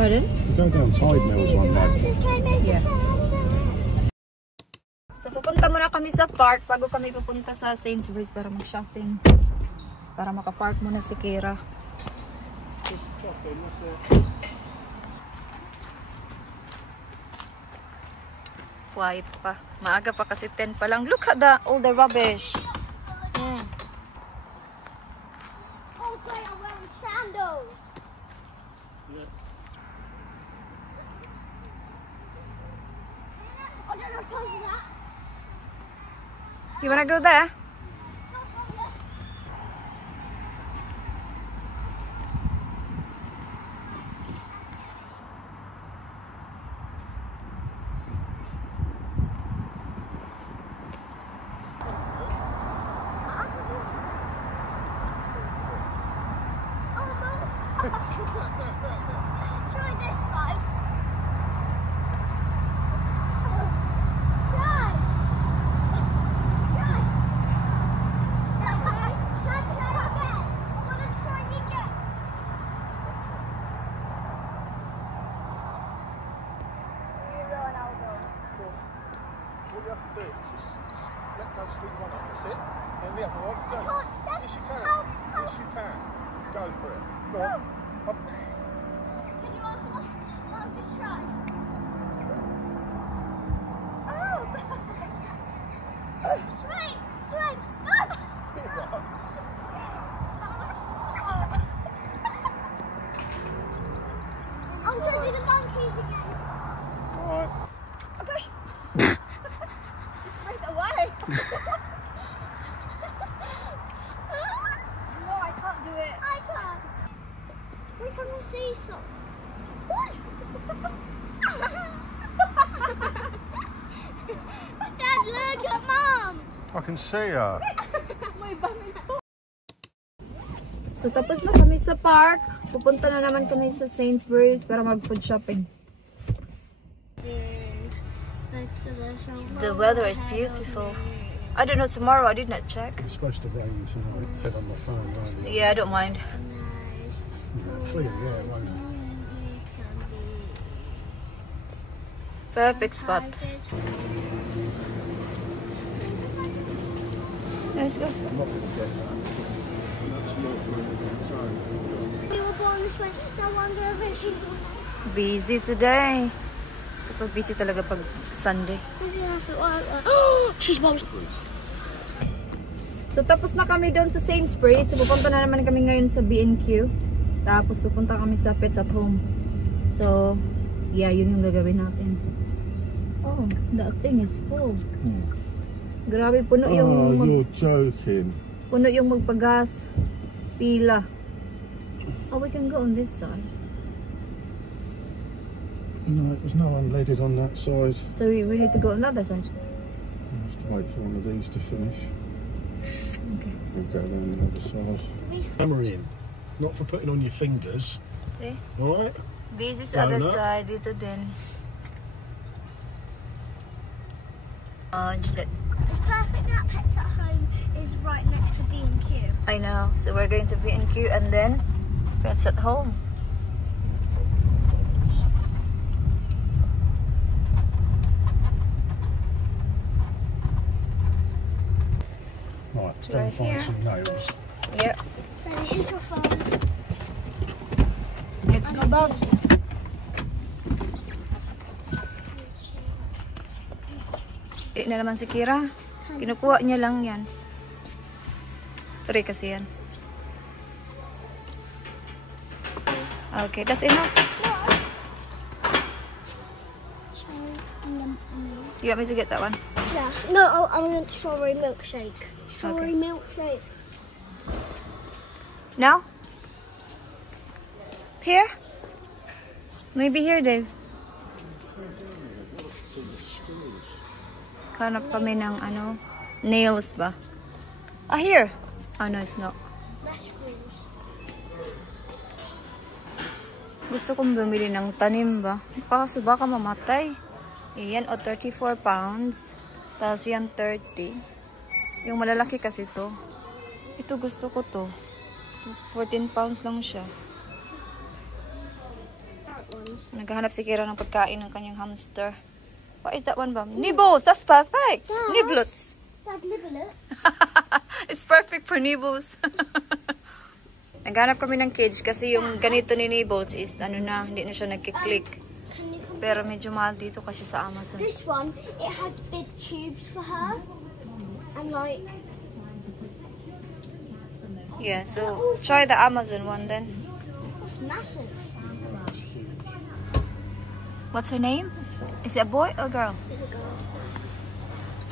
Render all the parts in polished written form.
Pardon? We go down Tide Mills one day. Yeah. So, pupunta muna kami sa park bago kami pupunta sa Sainsbury's para mag-shopping. Para makapark muna si Kira. Quiet pa. Maaga pa kasi 10 pa lang. Look at all the rubbish. Mm. Oh, great, I'm wearing sandals. Yeah. I don't know if I do that. You wanna go there? Try this side. All you have to do is just let go, sweep one up, that's it. And the other one, go. Yes, you can. Yes, you can. Go for it. Go on. Can you also just try? Oh! Swing! Swing! I'm trying to do the monkeys again. Alright. Okay. Straight away. No, I can't do it. I can. We can see some. Dad, look at Mom. I can see her. May bamis ko. So, tapos na kami sa park. Pupunta na naman kami sa Sainsbury's para mag-food shopping. The weather is beautiful. I don't know tomorrow. I did not check. It's supposed to rain tonight. It said on my phone, won't it? Yeah, I don't mind. Clear, yeah, it won't. Perfect spot. Let's go. I'm not going to get that. That's not for it. We were born this way. No wonder eventually. Busy today. Super busy talaga pag Sunday. Cheese balls. So, tapos na kami doon sa Sainsbury's. So, pupunta na naman kami ngayon sa B&Q. Tapos, pupunta kami sa Pets at Home. So, yeah, yun yung gagawin natin. Oh, that thing is full. Grabe, puno yung... you're joking. Puno yung magpagas. Pila. Oh, we can go on this side. No, there's no unleaded on that side. So, we need to go on the other side. I'll have to wait for one of these to finish. Okay. We'll go around the other side. Hammer in. Not for putting on your fingers. See? Alright? This is the other Donut. side. Dito din. It's perfect that Pets at Home is right next to B&Q. I know. So, we're going to B&Q and then Pets at Home. Right, let's go Right and find here. some nails. Yep. Then here's your phone. Let's go back. Na naman si Kira. Kinukuha niya lang yan. 3 kasi yan. Okay, that's enough. You want me to get that one? Yeah. No, I want strawberry milkshake. Strawberry Okay. milkshake. Now? Here? Maybe here, Dave. Hanap kami ng ano, nails ba? Ah, here. Oh, no, it's not. That's screws. Gusto kong bumili ng tanim ba? Kaso baka mamatay. Yan, o 34 pounds. Tapos yan 30. Yung malalaki kasi to. Ito gusto ko to. 14 pounds lang siya. That one's Naghahanap si Kira ng pagkain ng kanyang hamster. What is that one, Bam? Nibbles! That's perfect! Dad. Nibblets! Dad, nibble it. It's perfect for Nibbles. Naghanap kami ng cage kasi yung ganito ni Nibbles is ano na, hindi na siya nagkiklik. Can you come? Pero medyo mahal dito kasi sa Amazon. This one, it has big tubes for her. And like, Yeah, so try the Amazon one then. it's massive. What's her name? Is it a boy or girl? It's a girl.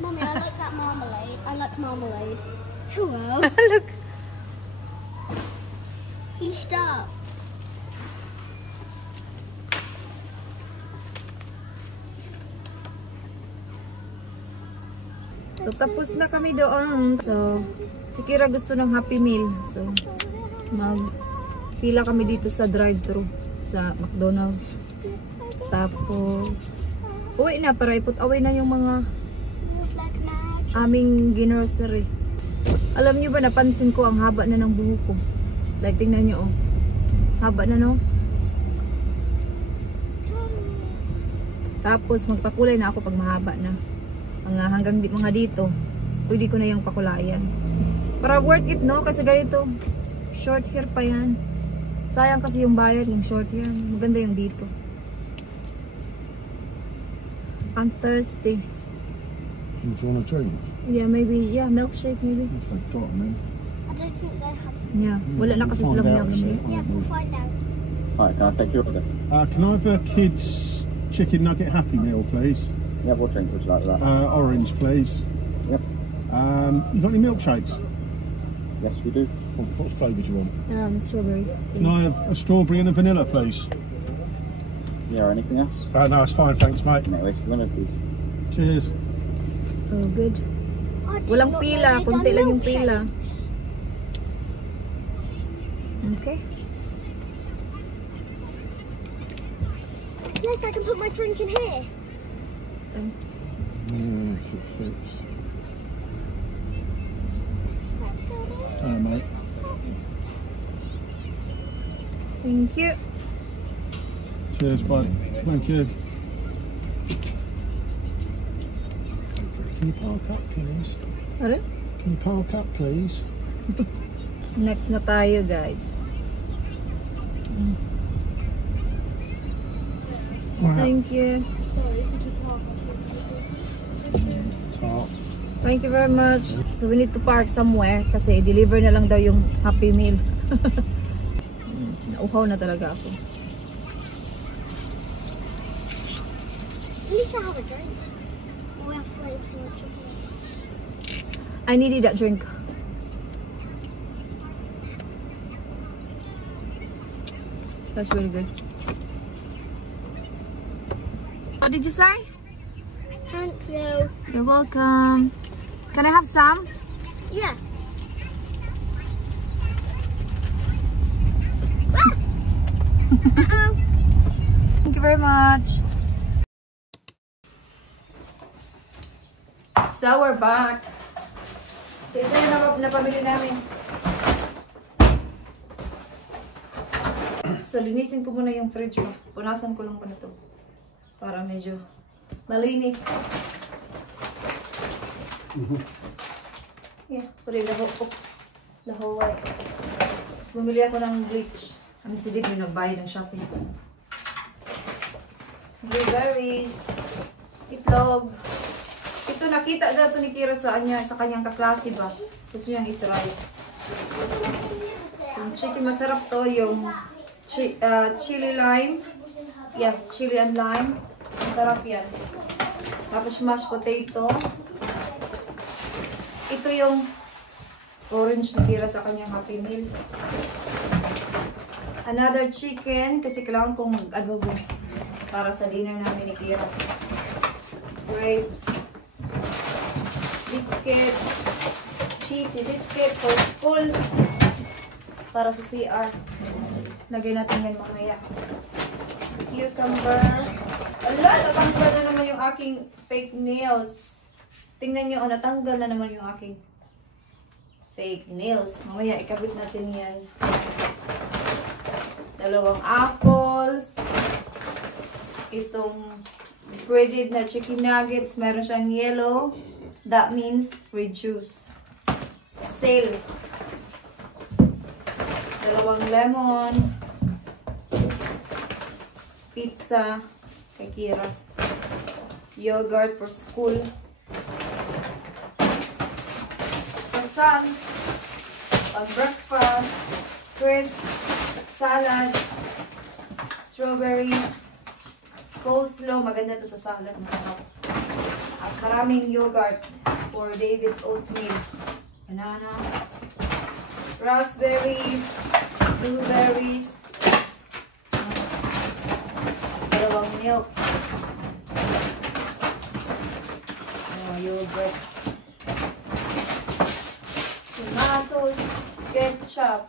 Mommy, I like that marmalade. I like marmalade. Hello. Look. You stop. So tapos na kami doon. So si Kira gusto ng Happy Meal. So mag-pila kami dito sa drive-thru sa McDonald's. Tapos uwi na para iput away na yung mga aming grocery. Alam niyo ba, napansin ko ang haba na ng buhok ko. Like tingnan niyo oh. Haba na no? Tapos magpakulay na ako pag mahaba na. Hanggang mga dito. Pwede ko na yung pakulayan. Para worth it no? Kasi ganito. Short hair pa yan. Sayang kasi yung bayad ng short hair. Maganda yung dito. I'm thirsty. Do you want a drink? Yeah, maybe. Yeah, milkshake maybe. If they've got them. I don't think they have. Yeah, wala na kasi silang milkshake. Yeah, we'll find out. Hi, can I take your order? Can I have a kid's chicken nugget Happy Meal, please? Yeah, what drink would you like that? Orange, please. Yep. You got any milkshakes? Yes, we do. What flavour do you want? Strawberry. Can I have a strawberry and a vanilla, please? Yeah, or anything else? No, it's fine, thanks, mate. No, wait, vanilla, please. Cheers. Oh, good. I did Walang not know pila, they konti done lang yung milkshake. pila. Okay. Yes, I can put my drink in here. Thanks. It fits. Mate. Thank you. Cheers, bud. Thank you. Can you park up, please? Ano? Can you park up, please? Next na tayo, guys. Wow. Thank you. Sorry, could you park Top. Thank you very much. So we need to park somewhere kasi i-deliver na lang daw yung Happy Meal. Nauhaw na talaga ako. At least I have a drink. We have to wait for chicken. I needed that drink. That's really good. What did you say? Thank you. You're welcome. Can I have some? Yeah. Thank you very much. So we're back. So ito yung napamili namin. So linisin ko muna yung fridge ko. Punasan ko lang pa na ito. Para medyo malinis. Yeah, put it the whole way. Bumili ako ng bleach. Kami si Dig yung nagbayad ng shopping. Blueberries. Itlog. Ito nakita daw ito ni Kira sa kanyang kaklase ba. Gusto niyang itry. Yung chicken masarap to. Yung chili lime. Yeah, chili and lime. Masarap yan. Tapos mashed potato. Ito yung orange na Kira sa kanyang Happy Meal. Another chicken kasi kailangan kong mag-adobo para sa dinner namin ni Kira. Grapes. Biscuit. Cheesy biscuit for school. Para sa CR. Lagay natin yan mamaya. Cucumber. Ala, natanggal na naman yung aking fake nails. Tingnan nyo, natanggal na naman yung aking fake nails. Mamaya, ikabit natin yan. 2 apples. itong breaded na chicken nuggets. Meron siyang yellow. That means reduce. Sale. 2 lemon. Pizza. Kay Kira. Yogurt for school. Croissant. Pag breakfast. Crisp. Salad. Strawberries. Coleslaw. Maganda to sa salad. Masarap. At maraming yogurt for David's oatmeal. Bananas. Raspberries. Blueberries. Dalawang milk. Yogurt. Tomatoes. Ketchup.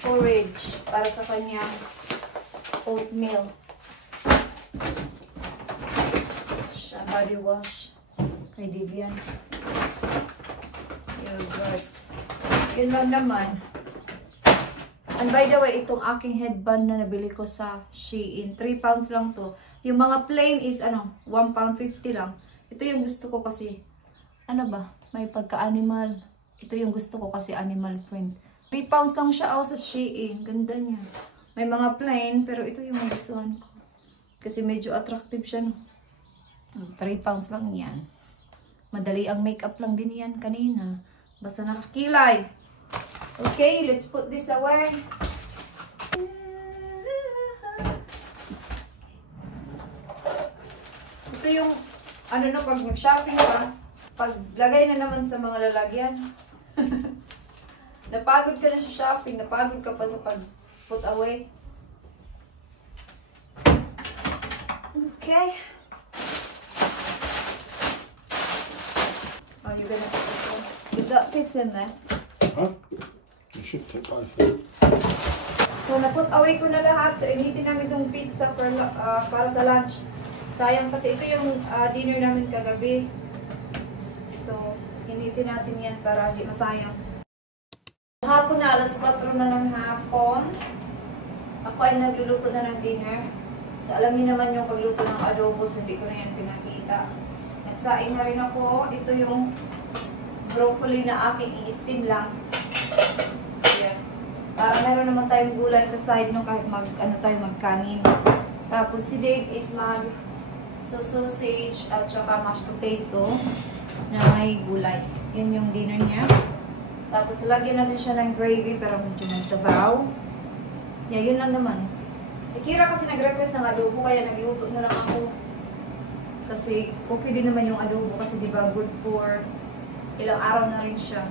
Porridge para sa kanyang oatmeal. Siya body wash kay Divian. Yogurt. Yun lang naman. And by the way, itong aking headband na nabili ko sa Shein, 3 pounds lang to. Yung mga plain is ano, 1 pound 50 lang. Ito yung gusto ko kasi, ano ba, may pagka-animal. Ito yung gusto ko kasi animal print. 3 pounds lang siya sa Shein. Ganda niya. May mga plain, pero ito yung gustuhan ko. Kasi medyo attractive siya, no? 3 pounds lang yan. Madali ang makeup lang din yan kanina. Basta nakakilay. Okay, let's put this away. Ito yung, ano no, pag mag-shopping ka, paglagay na naman sa mga lalagyan. Napagod ka na sa shopping, napagod ka pa sa pag-put away. Okay. Oh, you're gonna put this one. Is that fits in there? Huh? You should take both of them. So, na-put away ko na lahat. So, initin namin itong pizza para sa lunch. Sayang kasi ito yung dinner namin kagabi. So, initin natin yan para hindi masayang. Hapon na, alas 4 na ng hapon. Ako ay nagluluto na ng dinner. So, alam niyo naman yung pagluto ng adobo, so hindi ko na yan pinakita. Nagsaing na rin ako. Ito yung broccoli na aking i-steam lang. Yeah. Para meron naman tayong gulay sa side no, kahit magkanin. Tapos si Dave is sausage at saka mashed potato na may gulay. Yun yung dinner niya. Tapos lagyan natin siya ng gravy pero medyo may sabaw. Yeah, yun lang naman. Si Kira kasi nag-request ng adobo kaya nagluto na lang ako. Kasi okay din naman yung adobo kasi di ba good for ilang araw na rin siya.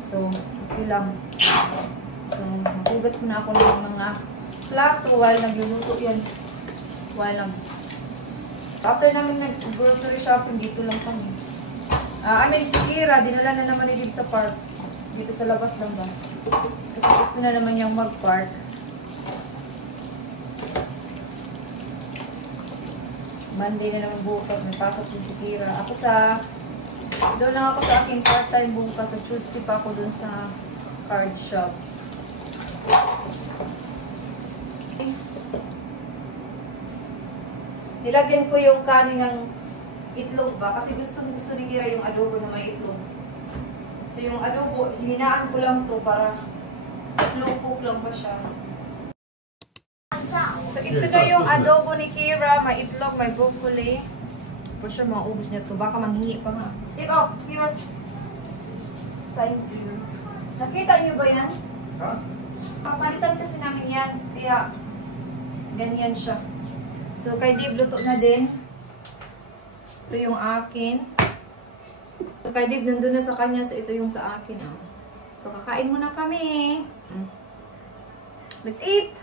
So, okay lang. So, maghugas na ako ng mga plato while nagluluto yan. After namin nag-grocery shopping, dito lang kami. Si Kira, dinala na naman ni Dib sa park. Dito sa labas lang ba? Kasi gusto na naman niyang mag-park. Monday na naman bukas, may pasok si Kira. Doon lang ako sa aking part-time bukas. Sa Tuesday pa ako doon sa card shop. Nilagyan ko yung kanin ng itlog ba? Kasi gusto ni Kira yung adobo na may itlog. So yung adobo, hininaan ko lang to para slow cook lang pa siya. So ito na yung adobo ni Kira. May itlog, may broccoli. For sure, maubos niya to. Baka manghingi pa nga. Ikaw, Kira's. Thank you. Nakita niyo ba yan? Huh? Papalitan kasi namin yan. Kaya, ganyan siya. So, kay Dave, luto na din. Ito yung akin. So, kay Dave, nandun na sa kanya. So, ito yung sa akin. Oh. So, kakain muna kami. Let's eat!